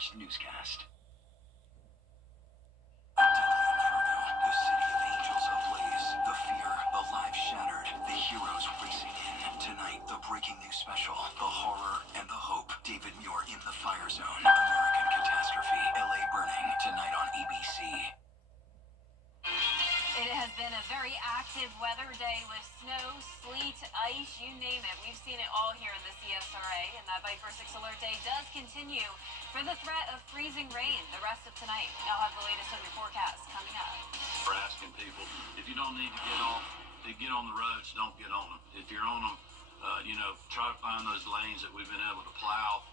watch the newscast. A deadly inferno, the city of angels ablaze, the fear, the lives shattered, the heroes racing in. Tonight, the breaking news special, the horror and the hope. David Muir in the fire zone, American catastrophe, LA burning, tonight on ABC. It has been a very active weather day with snow, sleet, ice, you name it. We've seen it all here in the CSRA, and that Viper 6 alert day does continue for the threat of freezing rain the rest of tonight. I'll have the latest on your forecast coming up. We're asking people, if you don't need to get on the roads, don't get on them. If you're on them, try to find those lanes that we've been able to plow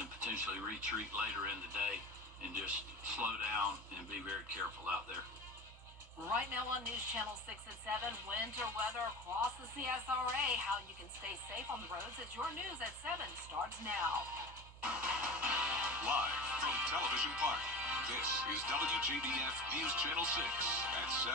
and potentially retreat later in the day, and just slow down and be very careful out there. Right now on News Channel 6 and 7, winter weather across the CSRA. How you can stay safe on the roads as your news at 7 starts now. Live from Television Park, this is WJBF News Channel 6 at 7.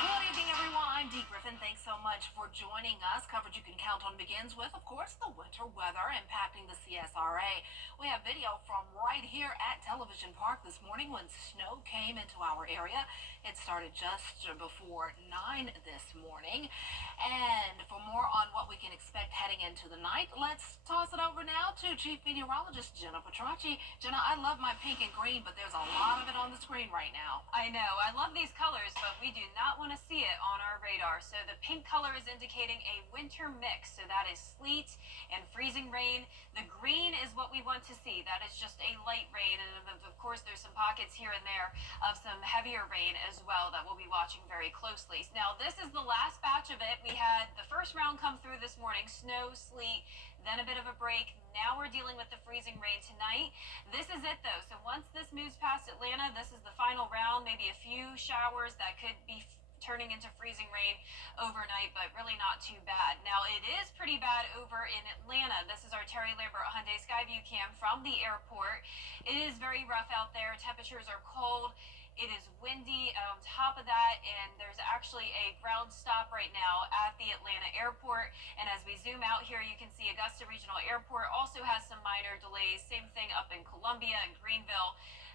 Good evening, everyone. I'm Dee Griffin. Thanks so much for joining us. Coverage you can count on begins with, of course, the winter weather impacting the CSRA. We have video from right here at Television Park this morning when snow came into our area. It started just before 9 this morning. And for more on what we can expect heading into the night, let's toss it over now to Chief Meteorologist Jenna Petracci. Jenna, I love my pink and green, but there's a lot of it on the screen right now. I know. I love these colors, but we do not want to see it on our radar. So the pink color is indicating a winter mix. So that is sleet and freezing rain. The green is what we want to see. That is just a light rain. And of course, there's some pockets here and there of some heavier rain as well that we'll be watching very closely. Now, this is the last batch of it. We had the first round come through this morning, snow, sleet, then a bit of a break. Now we're dealing with the freezing rain tonight. This is it, though. So once this moves past Atlanta, this is the final round, maybe a few showers that could be turning into freezing rain overnight, but really not too bad. Now, it is pretty bad over in Atlanta. This is our Terry Lambert Hyundai Skyview cam from the airport. It is very rough out there. Temperatures are cold. It is windy on top of that, and there's actually a ground stop right now at the Atlanta airport. And as we zoom out here, you can see Augusta Regional Airport also has some minor delays. Same thing up in Columbia and Greenville.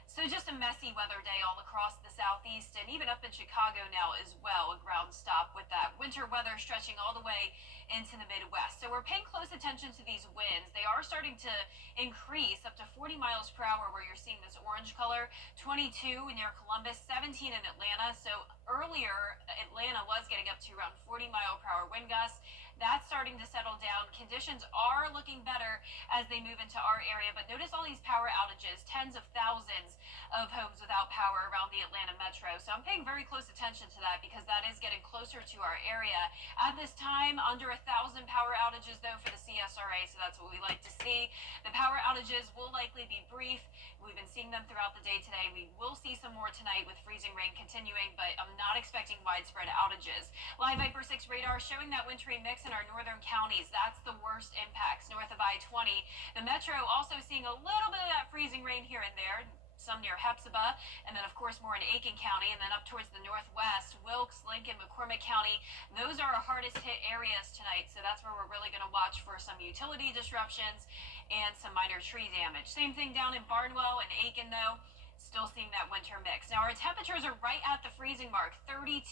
So just a messy weather day all across the southeast and even up in Chicago now as well, a ground stop with that winter weather stretching all the way into the Midwest. So we're paying close attention to these winds. They are starting to increase up to 40 miles per hour where you're seeing this orange color, 22 near Columbus, 17 in Atlanta. So earlier, Atlanta was getting up to around 40 mile per hour wind gusts. That's starting to settle down. Conditions are looking better as they move into our area, but notice all these power outages, tens of thousands of homes without power around the Atlanta metro. So I'm paying very close attention to that because that is getting closer to our area. At this time, under 1,000 power outages, though, for the CSRA, so that's what we like to see. The power outages will likely be brief. We've been seeing them throughout the day today. We will see some more tonight with freezing rain continuing, but I'm not expecting widespread outages. Live Viper 6 radar showing that wintry mix in our northern counties. That's the worst impacts north of I-20. The metro also seeing a little bit of that freezing rain here and there. Some near Hepzibah, and then of course more in Aiken County, and then up towards the northwest, Wilkes, Lincoln, McCormick County. Those are our hardest hit areas tonight, so that's where we're really going to watch for some utility disruptions and some minor tree damage. Same thing down in Barnwell and Aiken, though. Still seeing that winter mix. Now, our temperatures are right at the freezing mark, 32.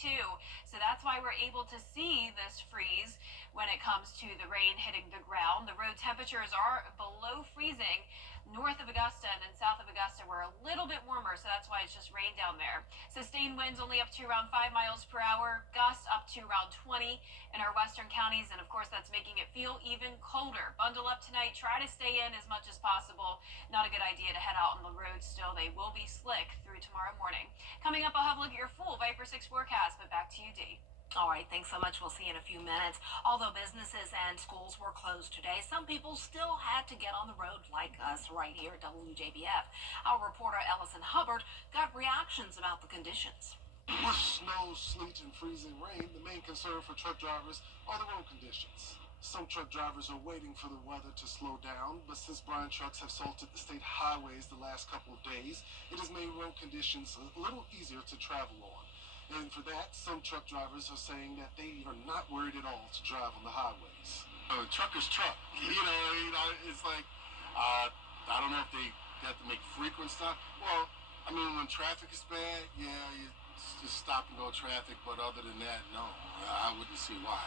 So that's why we're able to see this freeze when it comes to the rain hitting the ground. The road temperatures are below freezing. North of Augusta and then south of Augusta, we're a little bit warmer, so that's why it's just rain down there. Sustained winds only up to around 5 miles per hour, gusts up to around 20 in our western counties, and of course that's making it feel even colder. Bundle up tonight, try to stay in as much as possible. Not a good idea to head out on the road still. They will be slick through tomorrow morning. Coming up, I'll have a look at your full Viper 6 forecast, but back to you, Dee. All right, thanks so much. We'll see you in a few minutes. Although businesses and schools were closed today, some people still had to get on the road like us right here at WJBF. Our reporter Ellison Hubbard got reactions about the conditions. With snow, sleet, and freezing rain, the main concern for truck drivers are the road conditions. Some truck drivers are waiting for the weather to slow down, but since brine trucks have salted the state highways the last couple of days, it has made road conditions a little easier to travel on. And for that, some truck drivers are saying that they are not worried at all to drive on the highways. Truck is truck. You know, It's like, I don't know if they have to make frequent stops. Well, I mean, when traffic is bad, yeah, you just stop and go traffic. But other than that, no, I wouldn't see why.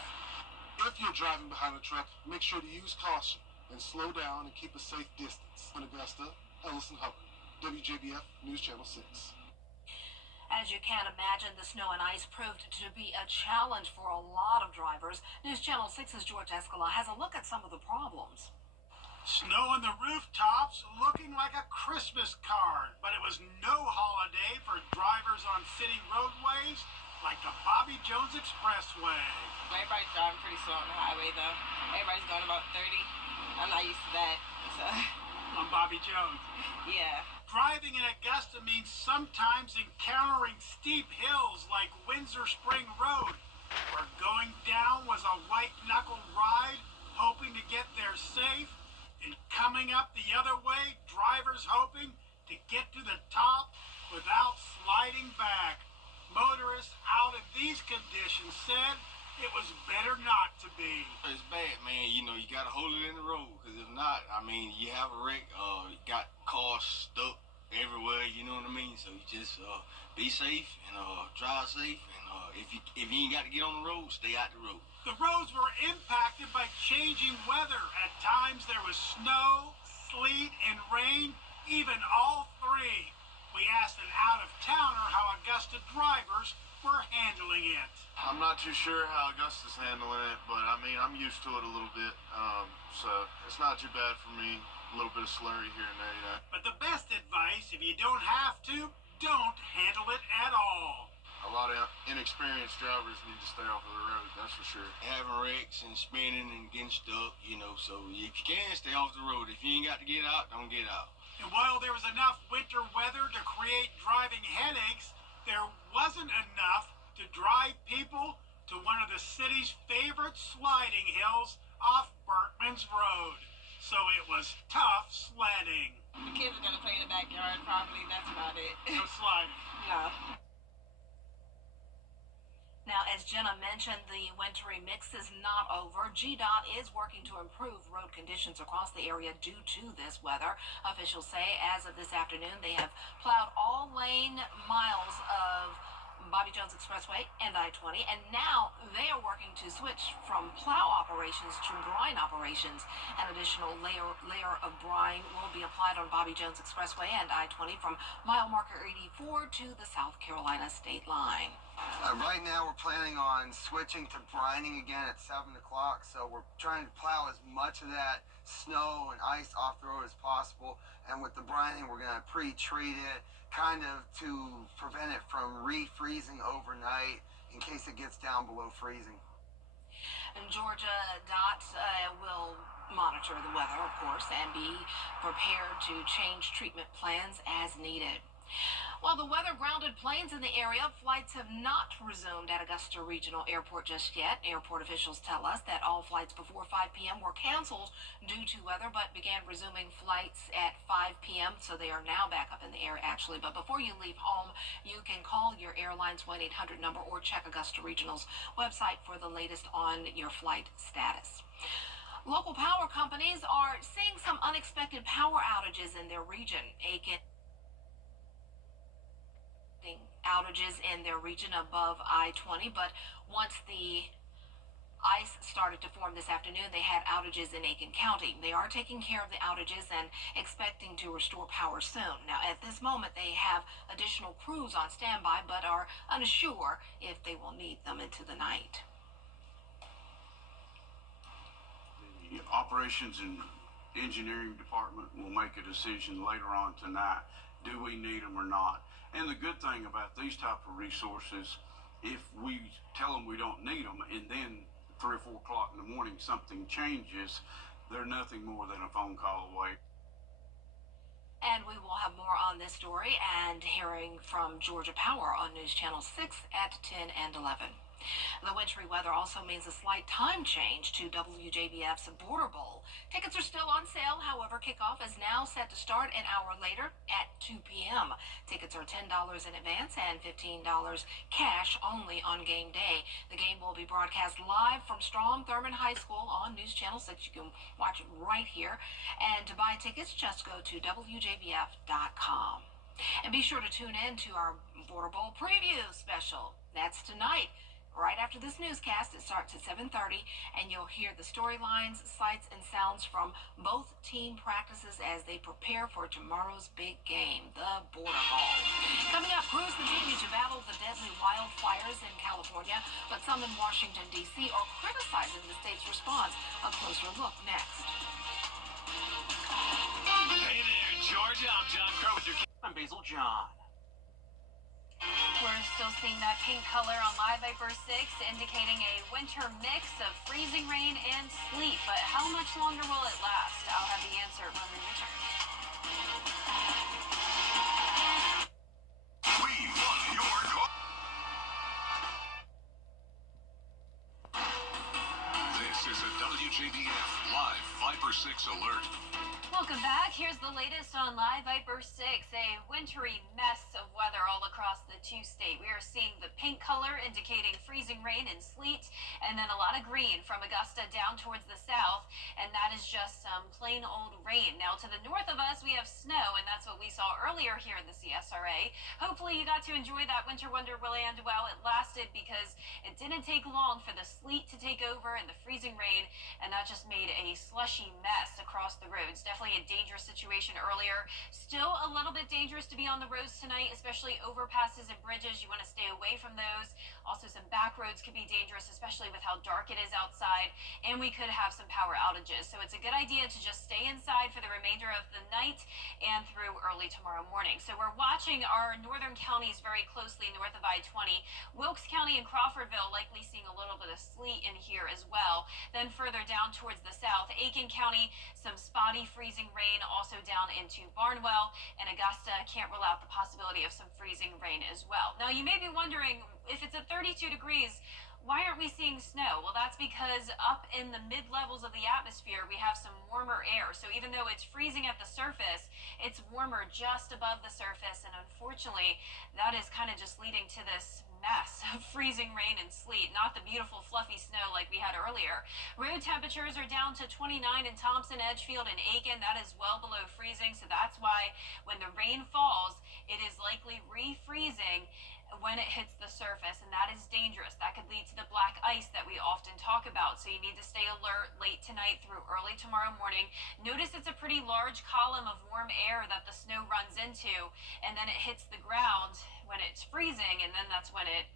If you're driving behind a truck, make sure to use caution and slow down and keep a safe distance. In Augusta, Ellison Hubbard, WJBF News Channel 6. As you can imagine, the snow and ice proved to be a challenge for a lot of drivers. News Channel 6's George Escala has a look at some of the problems. Snow on the rooftops looking like a Christmas card, but it was no holiday for drivers on city roadways like the Bobby Jones Expressway. Everybody's driving pretty slow on the highway though. Everybody's going about 30. I'm not used to that. So On Bobby Jones. yeah. Driving in Augusta means sometimes encountering steep hills like Windsor Spring Road, where going down was a white knuckle ride, hoping to get there safe. And coming up the other way, drivers hoping to get to the top without sliding back. Motorists out in these conditions said it was better not to be. It's bad, man. You know, you got to hold it in the road, because if not, I mean, you have a wreck, you got cars stuck everywhere, you know what I mean? So you just be safe and drive safe, and if you ain't got to get on the road, stay out the road. The roads were impacted by changing weather. At times there was snow, sleet, and rain, even all three. We asked an out-of-towner how Augusta drivers were handling it. I'm not too sure how Augusta's handling it, but I mean, I'm used to it a little bit, so it's not too bad for me. A little bit of slurry here and there, you know. But the best advice, if you don't have to, don't handle it at all. A lot of inexperienced drivers need to stay off of the road, that's for sure. Having wrecks and spinning and getting stuck, you know, so if you can, stay off the road. If you ain't got to get out, don't get out. And while there was enough winter weather to create driving headaches, there wasn't enough to drive people to one of the city's favorite sliding hills off Berkman's Road. So it was tough sledding. The kids are gonna play in the backyard probably. That's about it. No sliding. No. Now, as Jenna mentioned, the wintry mix is not over. GDOT is working to improve road conditions across the area due to this weather. Officials say as of this afternoon, they have plowed all lane miles of Bobby Jones Expressway and I-20, and now they are working to switch from plow operations to brine operations. An additional layer of brine will be applied on Bobby Jones Expressway and I-20 from mile marker 84 to the South Carolina state line. Right now we're planning on switching to brining again at 7 o'clock, so we're trying to plow as much of that snow and ice off the road as possible, and with the brining we're going to pre-treat it, kind of to prevent it from refreezing overnight in case it gets down below freezing. And Georgia DOT will monitor the weather, of course, and be prepared to change treatment plans as needed. While the weather grounded planes in the area, flights have not resumed at Augusta Regional Airport just yet. Airport officials tell us that all flights before 5 p.m. were canceled due to weather, but began resuming flights at 5 p.m., so they are now back up in the air, actually. But before you leave home, you can call your airline's 1-800 number or check Augusta Regional's website for the latest on your flight status. Local power companies are seeing some unexpected power outages in their region. Outages in their region above I-20, but once the ice started to form this afternoon, they had outages in Aiken County. They are taking care of the outages and expecting to restore power soon. Now, at this moment, they have additional crews on standby, but are unsure if they will need them into the night. The operations and engineering department will make a decision later on tonight. Do we need them or not? And the good thing about these type of resources, if we tell them we don't need them, and then 3 or 4 o'clock in the morning something changes, they're nothing more than a phone call away. And we will have more on this story and hearing from Georgia Power on News Channel 6 at 10 and 11. The wintry weather also means a slight time change to WJBF's Border Bowl. Tickets are still on sale. however, kickoff is now set to start an hour later at 2 p.m. Tickets are $10 in advance and $15 cash only on game day. The game will be broadcast live from Strom Thurmond High School on News Channel 6. You can watch it right here. And to buy tickets, just go to WJBF.com. And be sure to tune in to our Border Bowl preview special. That's tonight. Right after this newscast, it starts at 7:30, and you'll hear the storylines, sights, and sounds from both team practices as they prepare for tomorrow's big game, the Border Bowl. Coming up, crews continue to battle the deadly wildfires in California, but some in Washington, D.C. are criticizing the state's response. A closer look next. Hey there, Georgia. I'm John Crow with your... I'm Basil John. We're still seeing that pink color on Live Viper 6, indicating a winter mix of freezing rain and sleet. But how much longer will it last? I'll have the answer when we return. We want your call. This is a WJBF Live Viper 6 alert. Welcome back. Here's the latest on Live Viper 6. A wintry mess of weather all across the two-state. We are seeing the pink color indicating freezing rain and sleet, and then a lot of green from Augusta down towards the south, and that is just some plain old rain. Now to the north of us, we have snow, and that's what we saw earlier here in the CSRA. Hopefully you got to enjoy that winter wonderland while it lasted, because it didn't take long for the sleet to take over and the freezing rain, and that just made a slushy mess across the roads. Definitely a dangerous situation earlier. Still a little bit dangerous to be on the roads tonight, especially overpasses and bridges. You want to stay away from those. Also, some back roads could be dangerous, especially with how dark it is outside, and we could have some power outages. So it's a good idea to just stay inside for the remainder of the night and through early tomorrow morning. So we're watching our northern counties very closely north of I-20. Wilkes County and Crawfordville likely seeing a little bit of sleet in here as well. Then further down towards the south, Aiken County, some spotty freezing rain also down into Barnwell, and Augusta can't rule out the possibility of some freezing rain as well. Now you may be wondering, if it's at 32 degrees, why aren't we seeing snow? Well, that's because up in the mid-levels of the atmosphere, we have some warmer air. So even though it's freezing at the surface, it's warmer just above the surface. And unfortunately, that is kind of just leading to this mess of freezing rain and sleet, not the beautiful fluffy snow like we had earlier. Road temperatures are down to 29 in Thompson, Edgefield, and Aiken. That is well below freezing. So that's why when the rain falls, it is likely refreezing when it hits the surface, and that is dangerous. That could lead to the black ice that we often talk about. So you need to stay alert late tonight through early tomorrow morning. Notice it's a pretty large column of warm air that the snow runs into, and then it hits the ground when it's freezing, and then that's when it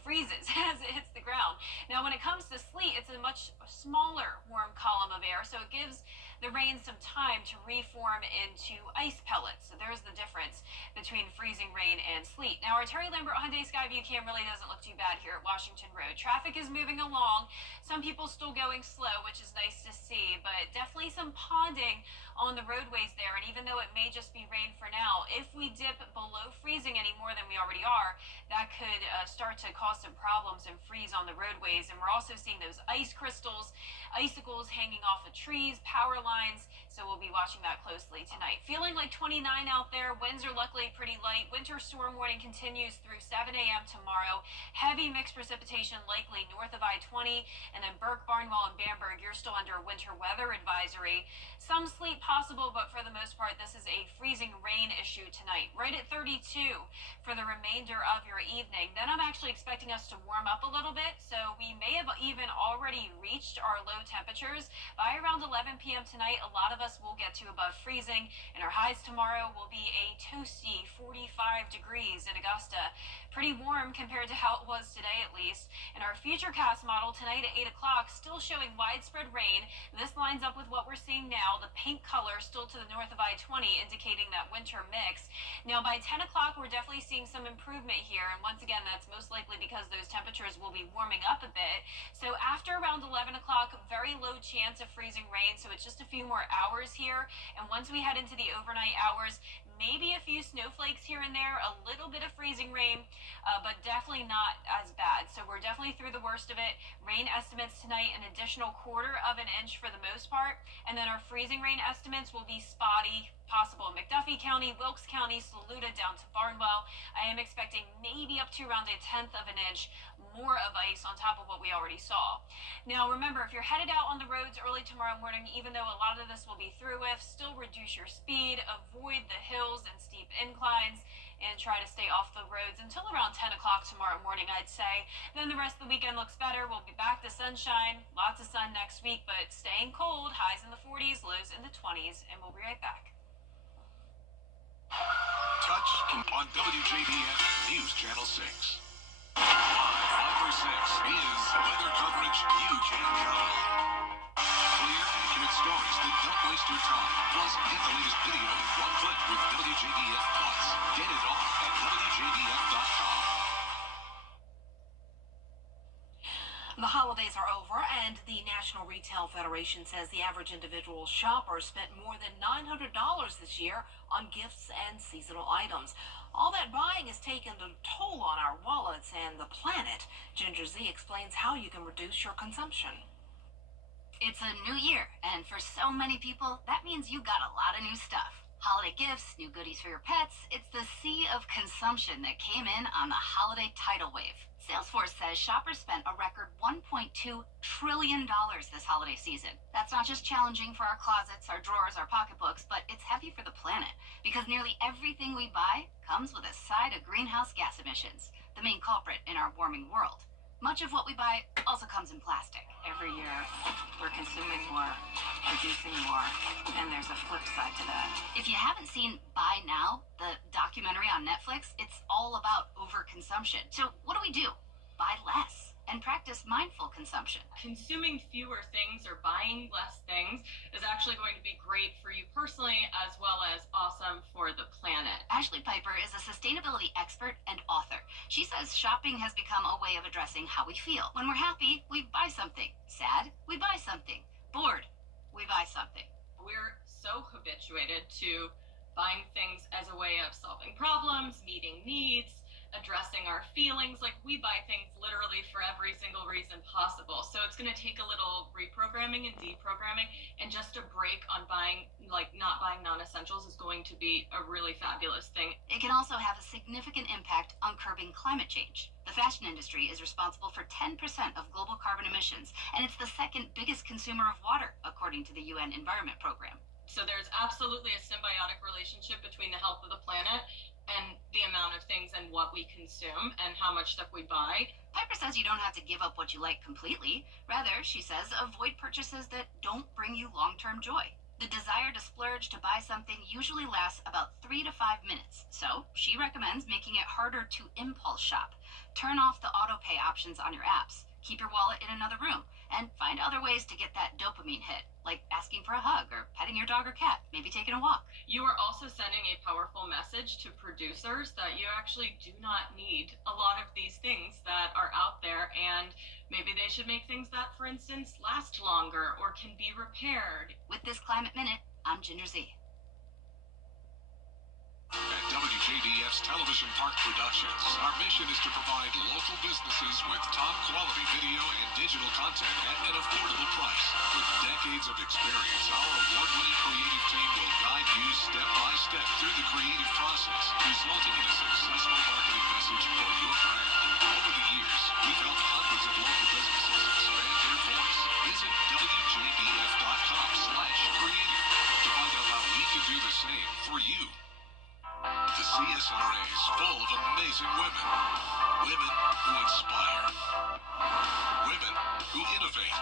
freezes as it hits the ground. Now, when it comes to sleet, it's a much smaller warm column of air, so it gives the rain some time to reform into ice pellets. So there's the difference between freezing rain and sleet. Now, our Terry Lambert Hyundai Skyview cam really doesn't look too bad here at Washington Road. Traffic is moving along. Some people still going slow, which is nice to see, but definitely some ponding on the roadways there. And even though it may just be rain for now, if we dip below freezing any more than we already are, that could start to cause some problems and freeze on the roadways. And we're also seeing those ice crystals, icicles hanging off of trees, power lines. So we'll be watching that closely tonight. Feeling like 29 out there. Winds are luckily pretty light. Winter storm warning continues through 7 a.m. tomorrow. Heavy mixed precipitation likely north of I-20, and then Burke, Barnwell, and Bamberg, you're still under a winter weather advisory. Some sleet possible, but for the most part, this is a freezing rain issue tonight. Right at 32 for the remainder of your evening. Then I'm actually expecting us to warm up a little bit, so we may have even already reached our low temperatures. By around 11 p.m. tonight, a lot of us will get to above freezing, and our highs tomorrow will be a toasty 45 degrees in Augusta. Pretty warm compared to how it was today, at least. And our Futurecast model tonight at 8 o'clock still showing widespread rain. This lines up with what we're seeing now. The pink color still to the north of I-20, indicating that winter mix. Now, by 10 o'clock, we're definitely seeing some improvement here. And once again, that's most likely because those temperatures will be warming up a bit. So after around 11 o'clock, very low chance of freezing rain. So it's just a few more hours here. And once we head into the overnight hours, maybe a few snowflakes here and there, a little bit of freezing rain, but definitely not as bad. So we're definitely through the worst of it. Rain estimates tonight, an additional 1/4 of an inch for the most part, and then our freezing freezing rain estimates will be spotty, possible in McDuffie County, Wilkes County, Saluda down to Barnwell. I am expecting maybe up to around 1/10 of an inch more of ice on top of what we already saw. Now remember, if you're headed out on the roads early tomorrow morning, even though a lot of this will be through with, still reduce your speed, avoid the hills and steep inclines, and try to stay off the roads until around 10 o'clock tomorrow morning, I'd say. Then the rest of the weekend looks better. We'll be back to sunshine, lots of sun next week, but staying cold, highs in the 40s, lows in the 20s, and we'll be right back. Touch on WJBF News Channel 6. Live 5 through 6 is weather coverage you can count on. Clear, accurate stories that don't waste your time. Plus, get the latest video in one click with WJBF Plus. Get it all at WJBF.com. The holidays are over, and the National Retail Federation says the average individual shopper spent more than $900 this year on gifts and seasonal items. All that buying has taken a toll on our wallets and the planet. Ginger Z explains how you can reduce your consumption. It's a new year, and for so many people, that means you got a lot of new stuff. Holiday gifts, new goodies for your pets. It's the sea of consumption that came in on the holiday tidal wave. Salesforce says shoppers spent a record $1.2 trillion this holiday season. That's not just challenging for our closets, our drawers, our pocketbooks, but it's heavy for the planet because nearly everything we buy comes with a side of greenhouse gas emissions, the main culprit in our warming world. Much of what we buy also comes in plastic. Every year, we're consuming more, producing more, and there's a flip side to that. If you haven't seen Buy Now, the documentary on Netflix, it's all about overconsumption. So what do? Buy less and practice mindful consumption. Consuming fewer things or buying less things is actually going to be great for you personally as well as awesome for the planet. Ashley Piper is a sustainability expert and author. She says shopping has become a way of addressing how we feel. When we're happy, we buy something. Sad, we buy something. Bored, we buy something. We're so habituated to buying things as a way of solving problems, meeting needs, addressing our feelings. Like, we buy things literally for every single reason possible. So it's going to take a little reprogramming and deprogramming, and just a break on buying, like not buying non-essentials, is going to be a really fabulous thing. It can also have a significant impact on curbing climate change. The fashion industry is responsible for 10% of global carbon emissions, and it's the second biggest consumer of water, according to the UN Environment Program. So there's absolutely a symbiotic relationship between the health of the planet and the amount of things and what we consume and how much stuff we buy. Piper says you don't have to give up what you like completely. Rather, she says, avoid purchases that don't bring you long-term joy. The desire to splurge to buy something usually lasts about 3 to 5 minutes. So she recommends making it harder to impulse shop. Turn off the auto pay options on your apps. Keep your wallet in another room, and find other ways to get that dopamine hit, like asking for a hug or petting your dog or cat, maybe taking a walk. You are also sending a powerful message to producers that you actually do not need a lot of these things that are out there, and maybe they should make things that, for instance, last longer or can be repaired. With this Climate Minute, I'm Ginger Z. At WJBF's Television Park Productions, our mission is to provide local businesses with top quality video and digital content at an affordable price. With decades of experience, our award-winning creative team will guide you step by step through the creative process, resulting in a successful marketing message for your brand. Over the years, we've helped hundreds of local businesses expand their voice. Visit WJBF.com/creative to find out how we can do the same for you. The CSRA is full of amazing women. Women who inspire. Women who innovate.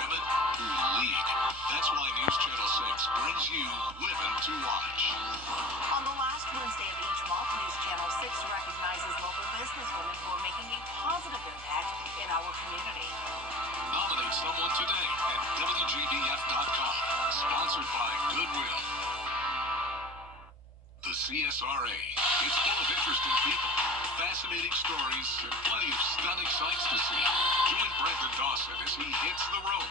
Women who lead. That's why News Channel 6 brings you Women to Watch. On the last Wednesday of each month, News Channel 6 recognizes local businesswomen who are making a positive impact in our community. Nominate someone today at WJBF.com. Sponsored by Goodwill. The CSRA. It's full of interesting people, fascinating stories, and plenty of stunning sights to see. Join Brendan Dawson as he hits the road,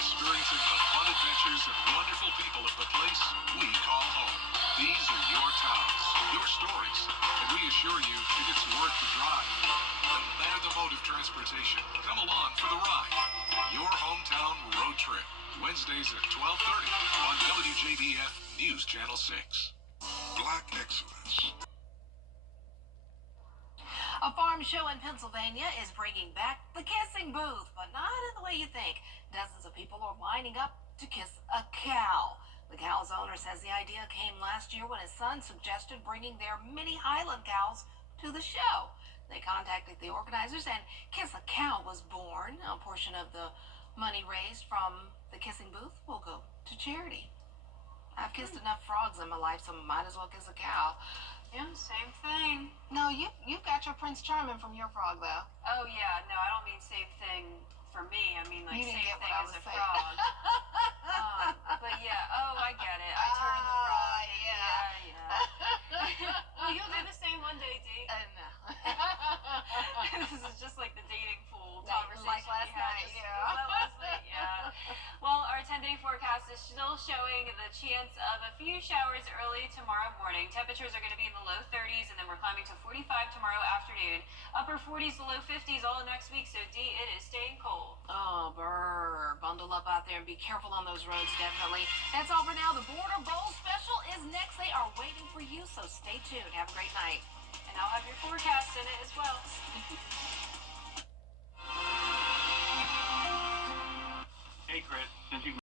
experiencing the fun adventures and wonderful people of the place we call home. These are your towns, your stories, and we assure you that it's worth the drive. No matter the mode of transportation, come along for the ride. Your Hometown Road Trip. Wednesdays at 12:30 on WJBF News Channel 6. Black excellence. A farm show in Pennsylvania is bringing back the kissing booth, but not in the way you think. Dozens of people are lining up to kiss a cow. The cow's owner says the idea came last year when his son suggested bringing their mini Highland cows to the show. They contacted the organizers and Kiss a Cow was born. A portion of the money raised from the kissing booth will go to charity. I've kissed enough frogs in my life, so I might as well kiss a cow. Yeah, same thing. No, you got your Prince Charming from your frog, though. Oh, yeah. No, I don't mean same thing for me. I mean, like, You didn't same get what thing I as was a saying. frog. But yeah, I get it. I turn the frog. And, yeah. Well, you'll do the same one day, Dee. No. This is just like the dating pool Like conversation last we had. night, Was yeah. that last night? Yeah. Well, our 10-day forecast is still showing the chance of a few showers early tomorrow morning. Temperatures are going to be in the low 30s, and then we're climbing to 45 tomorrow afternoon. Upper 40s to low 50s all next week, so Dee, it is staying cold. Oh, brr. Bundle up out there and be careful on those roads, definitely. That's all for now. The Border Bowl special is next. They are waiting for you, so stay tuned. Have a great night. And I'll have your forecast in it as well.